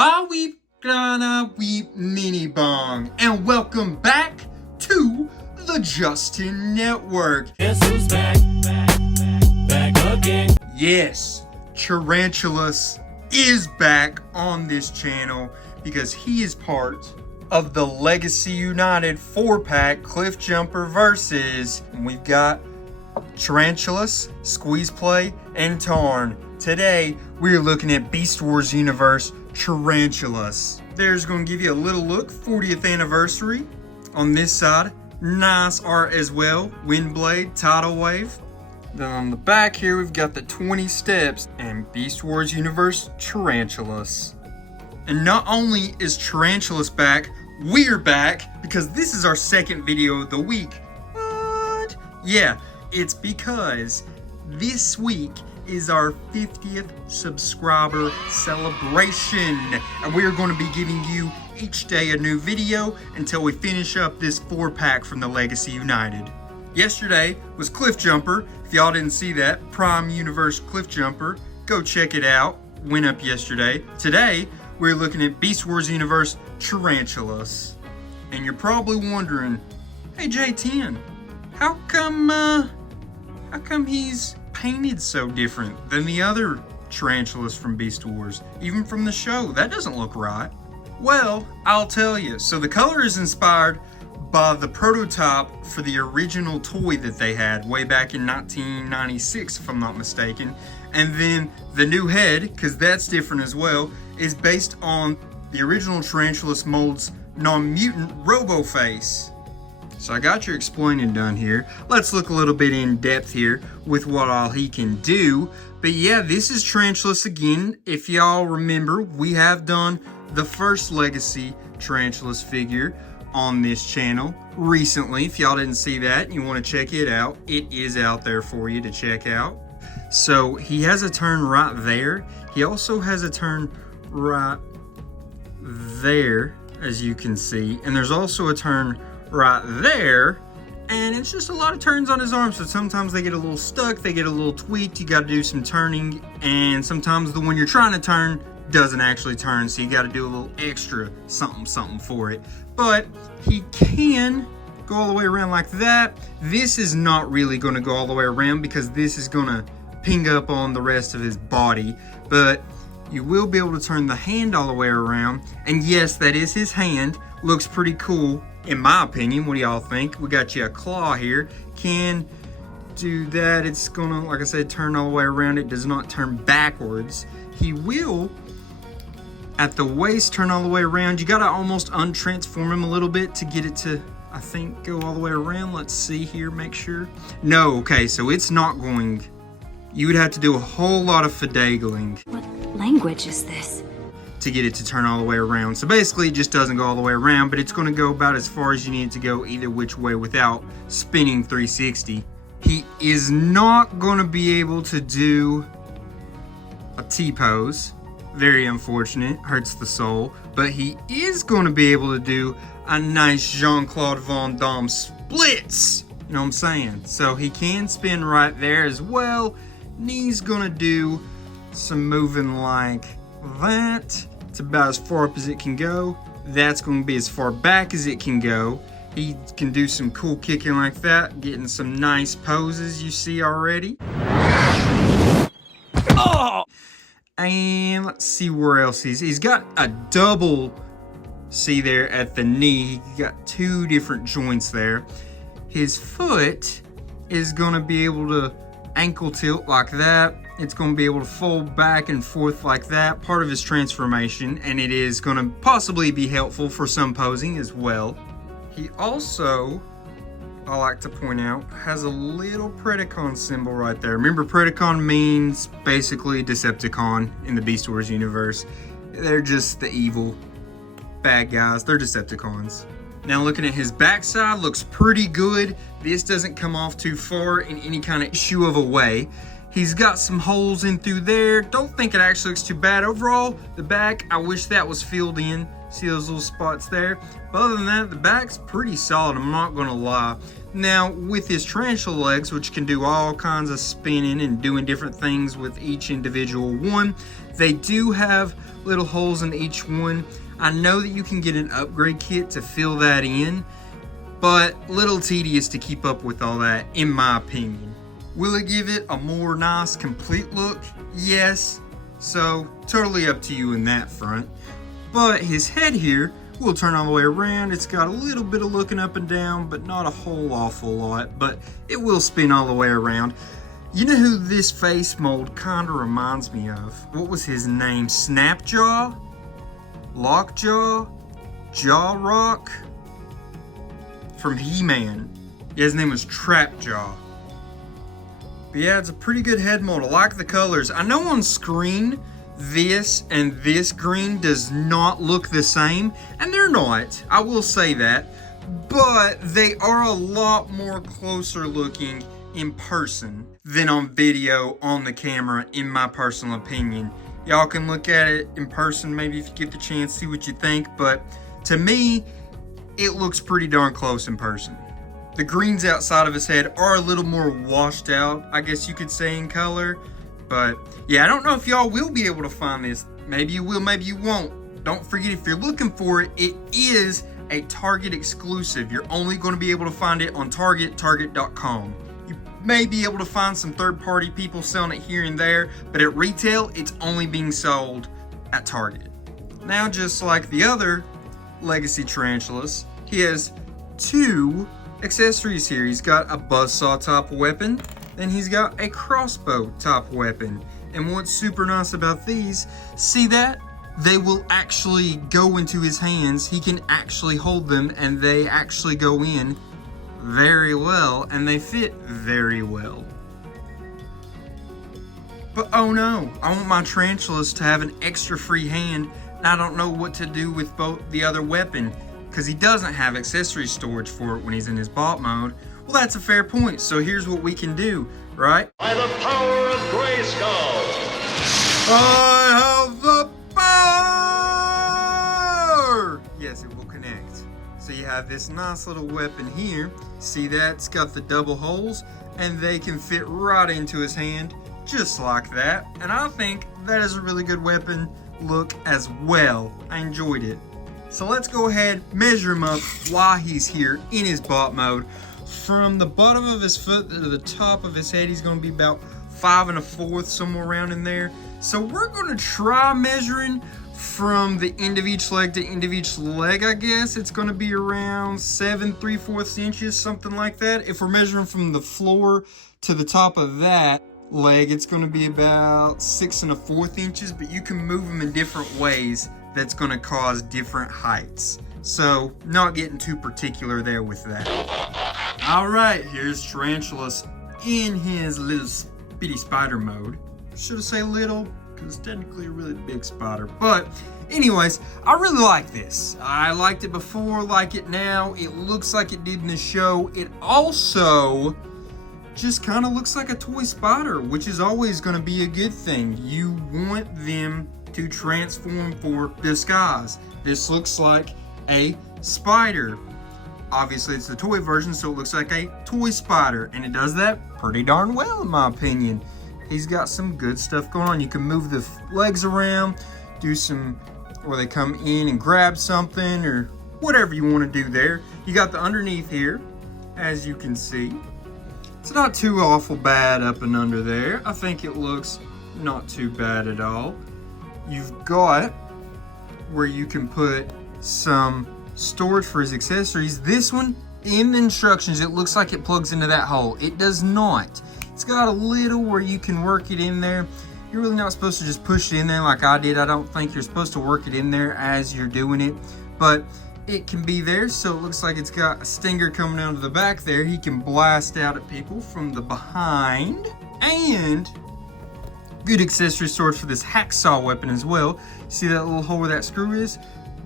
Ba weep gonna weep mini bong, and welcome back to the Justin Network. Guess who's back again? Yes, Tarantulas is back on this channel because he is part of the Legacy United 4-pack Cliff Jumper versus. And we've got Tarantulas, Squeeze Play, and Tarn. Today, we're looking at Beast Wars Universe Tarantulas. There's going to give you a little look, 40th anniversary. On this side, nice art as well, Windblade, Tidal Wave. Then on the back here, we've got the 20 steps and Beast Wars Universe Tarantulas. And not only is Tarantulas back, we're back because this is our second video of the week. What? Yeah, it's because this week is our 50th subscriber celebration. And we're going to be giving you each day a new video until we finish up this 4-pack from the Legacy United. Yesterday was Cliff Jumper. If y'all didn't see that, Prime Universe Cliff Jumper, go check it out. Went up yesterday. Today, we're looking at Beast Wars Universe Tarantulas. And you're probably wondering, hey J10, how come he's painted so different than the other Tarantulas from Beast Wars, even from the show? That doesn't look right. Well, I'll tell you. So the color is inspired by the prototype for the original toy that they had way back in 1996, if I'm not mistaken. And then the new head, because that's different as well, is based on the original Tarantulas mold's non-mutant Robo Face. So I got your explaining done here. Let's look a little bit in depth here with what all he can do. But yeah, this is Tarantulas again. If y'all remember, we have done the first Legacy Tarantulas figure on this channel recently. If y'all didn't see that and you want to check it out, it is out there for you to check out. So he has a turn right there. He also has a turn right there, as you can see. And there's also a turn right there, and it's just a lot of turns on his arms, so sometimes they get a little stuck, they get a little tweaked, you got to do some turning, and sometimes the one you're trying to turn doesn't actually turn, so you got to do a little extra something for it. But he can go all the way around like that. This is not really going to go all the way around because this is going to ping up on the rest of his body, but you will be able to turn the hand all the way around, and yes, that is his hand. Looks pretty cool in my opinion. What do y'all think? We got you a claw here. Can do that. It's gonna, like I said, turn all the way around. It does not turn backwards. He will, at the waist, turn all the way around. You gotta almost untransform him a little bit to get it to, I think, go all the way around. Let's see here, make sure. No, okay, so it's not going. You would have to do a whole lot of finagling. What language is this? To get it to turn all the way around. So basically it just doesn't go all the way around, but it's going to go about as far as you need it to go either which way without spinning 360. He is not going to be able to do a T-pose. Very unfortunate, hurts the soul. But he is going to be able to do a nice Jean-Claude Van Damme splits. You know what I'm saying? So he can spin right there as well. And he's going to do some moving like that. It's about as far up as it can go. That's going to be as far back as it can go. He can do some cool kicking like that, getting some nice poses you see already. Oh! And let's see where else he's got a double, see there at the knee. He got two different joints there. His foot is going to be able to ankle tilt like that. It's going to be able to fold back and forth like that, part of his transformation, and it is going to possibly be helpful for some posing as well. He also, I like to point out, has a little Predacon symbol right there. Remember, Predacon means basically Decepticon in the Beast Wars universe. They're just the evil bad guys. They're Decepticons. Now looking at his backside, looks pretty good. This doesn't come off too far in any kind of issue of a way. He's got some holes in through there. Don't think it actually looks too bad. Overall, the back, I wish that was filled in. See those little spots there? But other than that, the back's pretty solid, I'm not gonna lie. Now, with his tarantula legs, which can do all kinds of spinning and doing different things with each individual one, they do have little holes in each one. I know that you can get an upgrade kit to fill that in, but little tedious to keep up with all that, in my opinion. Will it give it a more nice, complete look? Yes. So, totally up to you in that front. But his head here will turn all the way around. It's got a little bit of looking up and down, but not a whole awful lot. But it will spin all the way around. You know who this face mold kind of reminds me of? What was his name? Snapjaw? Lockjaw? Jaw Rock? From He-Man. Yeah, his name was Trapjaw. But yeah, it's a pretty good head mold. I like the colors. I know on screen, this and this green does not look the same, and they're not, I will say that, but they are a lot more closer looking in person than on video on the camera, in my personal opinion. Y'all can look at it in person maybe if you get the chance, see what you think, but to me, it looks pretty darn close in person. The greens outside of his head are a little more washed out, I guess you could say, in color. But yeah, I don't know if y'all will be able to find this. Maybe you will, maybe you won't. Don't forget, if you're looking for it, it is a Target exclusive. You're only going to be able to find it on Target, target.com. You may be able to find some third-party people selling it here and there, but at retail, it's only being sold at Target. Now, just like the other Legacy Tarantulas, he has two accessories here. He's got a buzzsaw type weapon, then he's got a crossbow type weapon. And what's super nice about these, see that? They will actually go into his hands. He can actually hold them, and they actually go in very well, and they fit very well. But oh no, I want my tarantulas to have an extra free hand, and I don't know what to do with both the other weapon, because he doesn't have accessory storage for it when he's in his bot mode. Well, that's a fair point, so here's what we can do, right? By the power of Grayskull! I have the power! Yes, it will connect. So you have this nice little weapon here. See that? It's got the double holes, and they can fit right into his hand, just like that. And I think that is a really good weapon look as well. I enjoyed it. So let's go ahead, measure him up while he's here in his bot mode. From the bottom of his foot to the top of his head, he's going to be about 5 1/4, somewhere around in there. So we're going to try measuring from the end of each leg to end of each leg, I guess. It's going to be around 7 3/4 inches, something like that. If we're measuring from the floor to the top of that leg, it's going to be about 6 1/4 inches, but you can move them in different ways. That's going to cause different heights. So, not getting too particular there with that. Alright, here's Tarantulas in his little bitty spider mode. Should I say little? Because it's technically a really big spider. But, anyways, I really like this. I liked it before, like it now. It looks like it did in the show. It also just kind of looks like a toy spider, which is always going to be a good thing. You want them to transform for disguise. This looks like a spider. Obviously it's the toy version, so it looks like a toy spider, and it does that pretty darn well in my opinion. He's got some good stuff going on. You can move the legs around, do some where they come in and grab something or whatever you want to do there. You got the underneath here, as you can see. It's not too awful bad up and under there. I think it looks not too bad at all. You've got where you can put some storage for his accessories. This one, in the instructions, it looks like it plugs into that hole. It does not. It's got a little where you can work it in there. You're really not supposed to just push it in there like I did. I don't think you're supposed to work it in there as you're doing it, but it can be there. So it looks like it's got a stinger coming out of the back there. He can blast out at people from the behind, and good accessory storage for this hacksaw weapon as well. See that little hole where that screw is?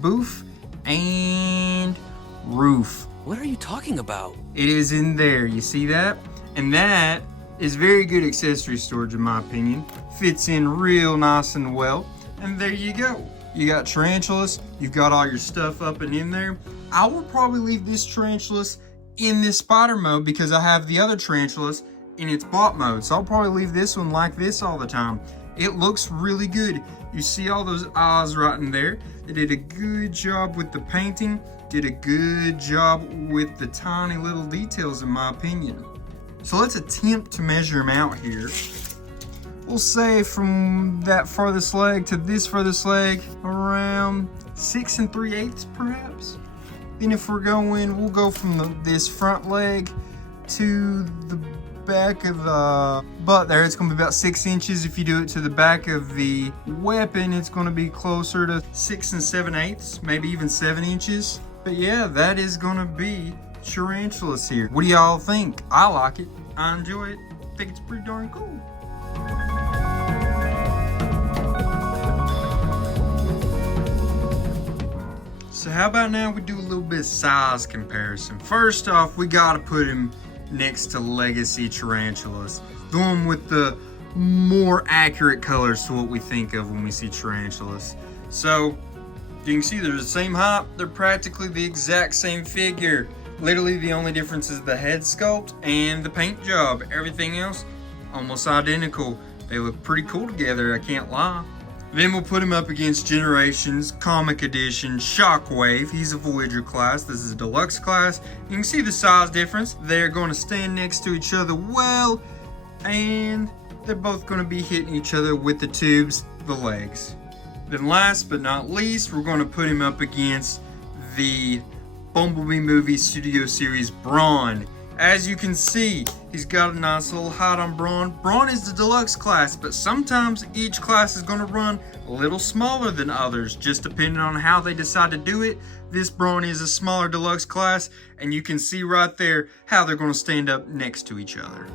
Boof and roof. What are you talking about? It is in there. You see that? And that It's very good accessory storage in my opinion. Fits in real nice and well. And there you go. You got Tarantulas, you've got all your stuff up and in there. I will probably leave this Tarantulas in this spider mode because I have the other Tarantulas in its bot mode. So I'll probably leave this one like this all the time. It looks really good. You see all those eyes right in there. They did a good job with the painting. Did a good job with the tiny little details in my opinion. So let's attempt to measure them out here. We'll say from that farthest leg to this farthest leg, around 6 3/8 perhaps. Then if we're going, we'll go from this front leg to the back of the butt there. It's going to be about 6 inches. If you do it to the back of the weapon, it's going to be closer to 6 7/8, maybe even 7 inches. But yeah, that is going to be Tarantulas here. What do y'all think? I like it. I enjoy it. I think it's pretty darn cool. So how about now we do a little bit of size comparison. First off, we gotta put him next to Legacy Tarantulas, the one with the more accurate colors to what we think of when we see Tarantulas. So you can see they're the same height, they're practically the exact same figure. Literally the only difference is the head sculpt and the paint job. Everything else almost identical. They look pretty cool together, I can't lie. Then we'll put him up against Generations, Comic Edition, Shockwave. He's a Voyager class. This is a deluxe class. You can see the size difference. They're going to stand next to each other well, and they're both going to be hitting each other with the tubes, the legs. Then last but not least, we're going to put him up against the Bumblebee Movie Studio Series Brawn. As you can see, he's got a nice little height on Brawn. Brawn is the deluxe class, but sometimes each class is going to run a little smaller than others, just depending on how they decide to do it. This Brawn is a smaller deluxe class, and you can see right there how they're going to stand up next to each other.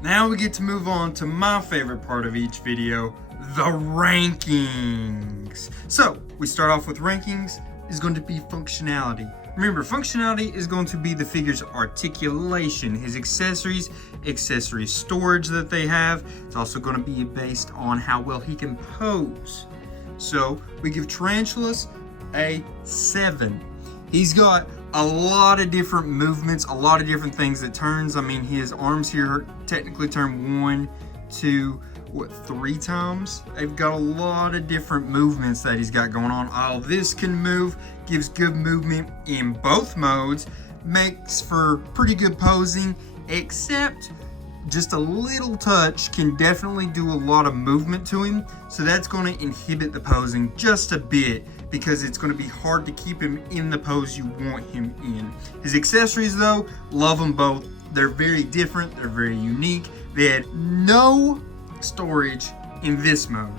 Now we get to move on to my favorite part of each video, the rankings. So, we start off with rankings, is going to be functionality. Remember, functionality is going to be the figure's articulation, his accessories, accessory storage that they have. It's also going to be based on how well he can pose. So we give Tarantulas a 7. He's got a lot of different movements, a lot of different things that turns. I mean, his arms here technically turn 1, 2, 3 times. They've got a lot of different movements that he's got going on. All this can move, gives good movement in both modes, makes for pretty good posing, except just a little touch can definitely do a lot of movement to him. So that's going to inhibit the posing just a bit because it's going to be hard to keep him in the pose you want him in. His accessories though, love them both. They're very different, they're very unique. They had no storage in this mode,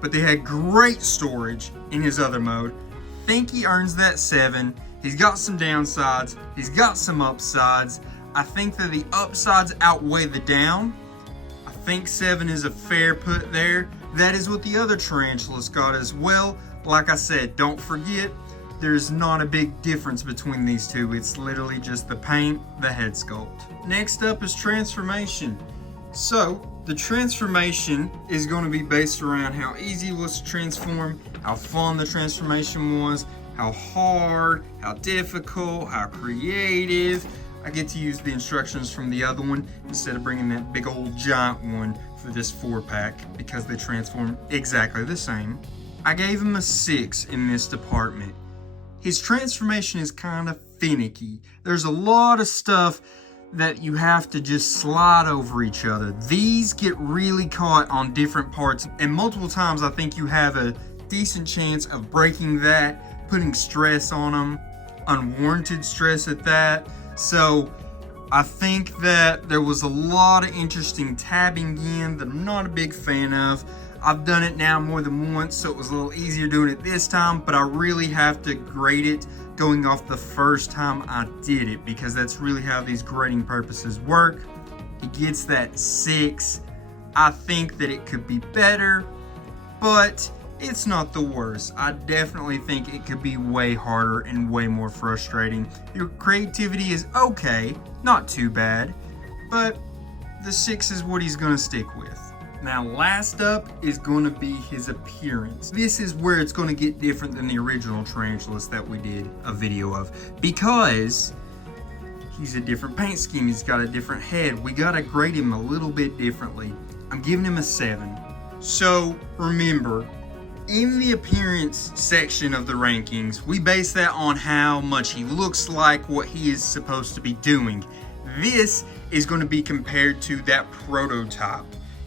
but they had great storage in his other mode. Think he earns that 7. He's got some downsides, he's got some upsides. I think that the upsides outweigh the down. I think 7 is a fair put there. That is what the other Tarantulas got as well. Like I said, don't forget, there's not a big difference between these two. It's literally just the paint, the head sculpt. Next up is transformation. So the transformation is going to be based around how easy it was to transform, how fun the transformation was, how hard, how difficult, how creative. I get to use the instructions from the other one instead of bringing that big old giant one for this 4-pack because they transform exactly the same. I gave him a 6 in this department. His transformation is kind of finicky. There's a lot of stuff that you have to just slide over each other. These get really caught on different parts, and multiple times I think you have a decent chance of breaking that, putting stress on them, unwarranted stress at that. So I think that there was a lot of interesting tabbing in that I'm not a big fan of. I've done it now more than once, so it was a little easier doing it this time, but I really have to grade it going off the first time I did it because that's really how these grading purposes work. He gets that 6. I think that it could be better, but it's not the worst. I definitely think it could be way harder and way more frustrating. Your creativity is okay, not too bad, but the 6 is what he's gonna stick with. Now, last up is going to be his appearance. This is where it's going to get different than the original Tarantulas that we did a video of, because he's a different paint scheme. He's got a different head. We got to grade him a little bit differently. I'm giving him a 7. So remember, in the appearance section of the rankings, we base that on how much he looks like, what he is supposed to be doing. This is going to be compared to that prototype.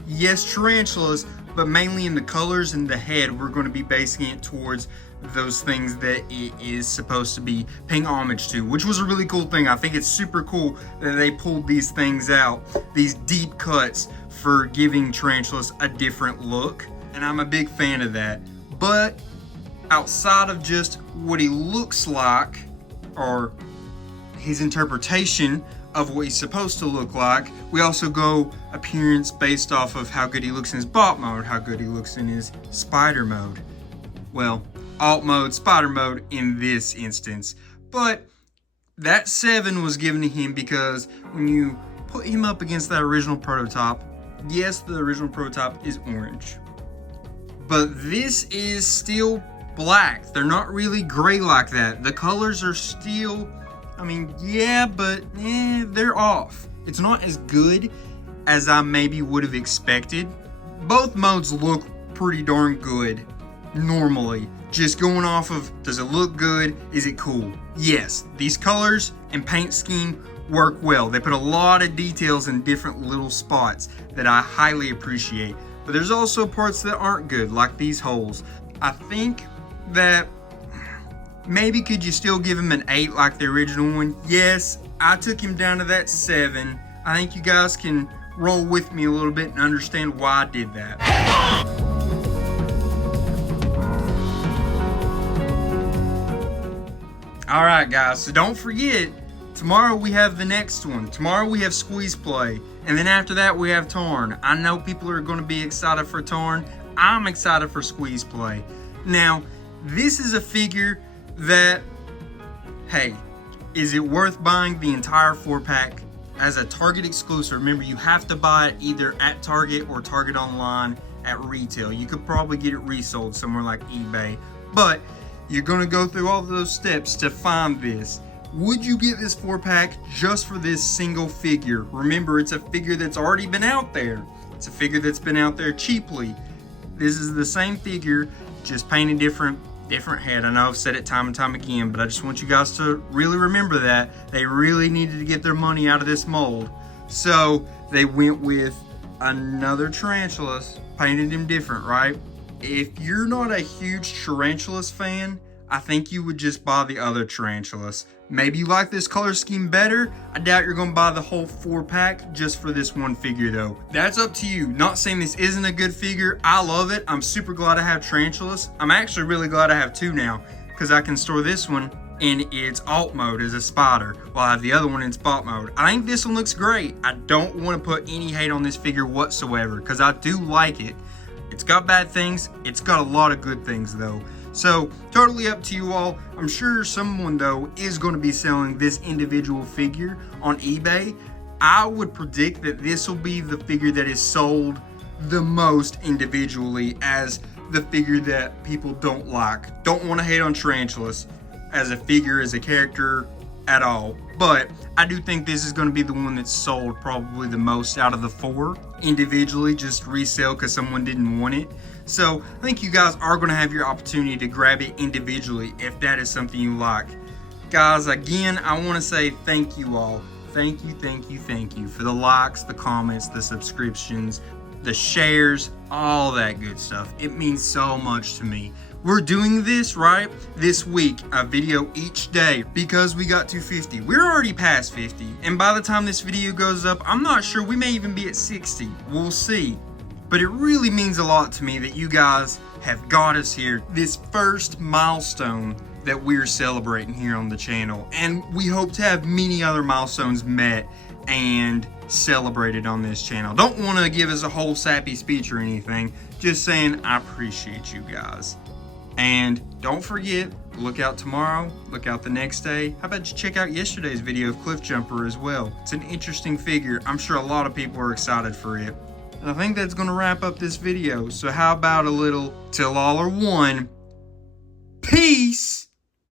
Yes, tarantulas, but mainly in the colors and the head, we're going to be basing it towards those things that it is supposed to be paying homage to, which was a really cool thing. I think it's super cool that they pulled these things out, these deep cuts, for giving tarantulas a different look, and I'm a big fan of that. But outside of just what he looks like, or his interpretation of what he's supposed to look like, we also go appearance based off of how good he looks in his bot mode, how good he looks in his spider mode. Well, alt mode, spider mode in this instance. But that 7 was given to him because when you put him up against that original prototype, yes, the original prototype is orange, but this is still black. They're not really gray like that. The colors are still, I mean, yeah, but they're off. It's not as good as I maybe would have expected. Both modes look pretty darn good normally. Just going off of, does it look good? Is it cool? Yes, these colors and paint scheme work well. They put a lot of details in different little spots that I highly appreciate. But there's also parts that aren't good, like these holes. I think that maybe could you still give him an 8 like the original one? Yes, I took him down to that 7. I think you guys can roll with me a little bit and understand why I did that. Alright guys, so don't forget, tomorrow we have the next one. Tomorrow we have Squeeze Play, and then after that we have Tarn. I know people are going to be excited for Tarn. I'm excited for Squeeze Play. Now, this is a figure that, hey, is it worth buying the entire 4-pack as a Target exclusive? Remember, you have to buy it either at Target or Target Online at retail. You could probably get it resold somewhere like eBay, but you're going to go through all those steps to find this. Would you get this 4-pack just for this single figure? Remember, it's a figure that's already been out there. It's a figure that's been out there cheaply. This is the same figure, just painted different head. I know I've said it time and time again, but I just want you guys to really remember that. They really needed to get their money out of this mold. So they went with another Tarantulas, painted him different, right? If you're not a huge Tarantulas fan, I think you would just buy the other Tarantulas. Maybe you like this color scheme better. I doubt you're going to buy the whole 4-pack just for this one figure though. That's up to you. Not saying this isn't a good figure. I love it. I'm super glad I have Tarantulas. I'm actually really glad I have 2 now because I can store this one in its alt mode as a spider while I have the other one in spot mode. I think this one looks great. I don't want to put any hate on this figure whatsoever because I do like it. It's got bad things. It's got a lot of good things though. So, totally up to you all. I'm sure someone, though, is going to be selling this individual figure on eBay. I would predict that this will be the figure that is sold the most individually as the figure that people don't like. Don't want to hate on Tarantulas as a figure, as a character at all. But I do think this is going to be the one that's sold probably the most out of the 4 individually, just resale because someone didn't want it. So I think you guys are going to have your opportunity to grab it individually if that is something you like. Guys, again, I want to say thank you all. Thank you for the likes, the comments, the subscriptions, the shares, all that good stuff. It means so much to me. We're doing this, right, this week, a video each day because we got to 50. We're already past 50, and by the time this video goes up, I'm not sure, we may even be at 60. We'll see. But it really means a lot to me that you guys have got us here, this first milestone that we're celebrating here on the channel. And we hope to have many other milestones met and celebrated on this channel. Don't want to give us a whole sappy speech or anything, just saying I appreciate you guys. And don't forget, look out tomorrow, look out the next day. How about you check out yesterday's video of Cliff Jumper as well? It's an interesting figure. I'm sure a lot of people are excited for it. And I think that's going to wrap up this video. So how about a little till all are one? Peace!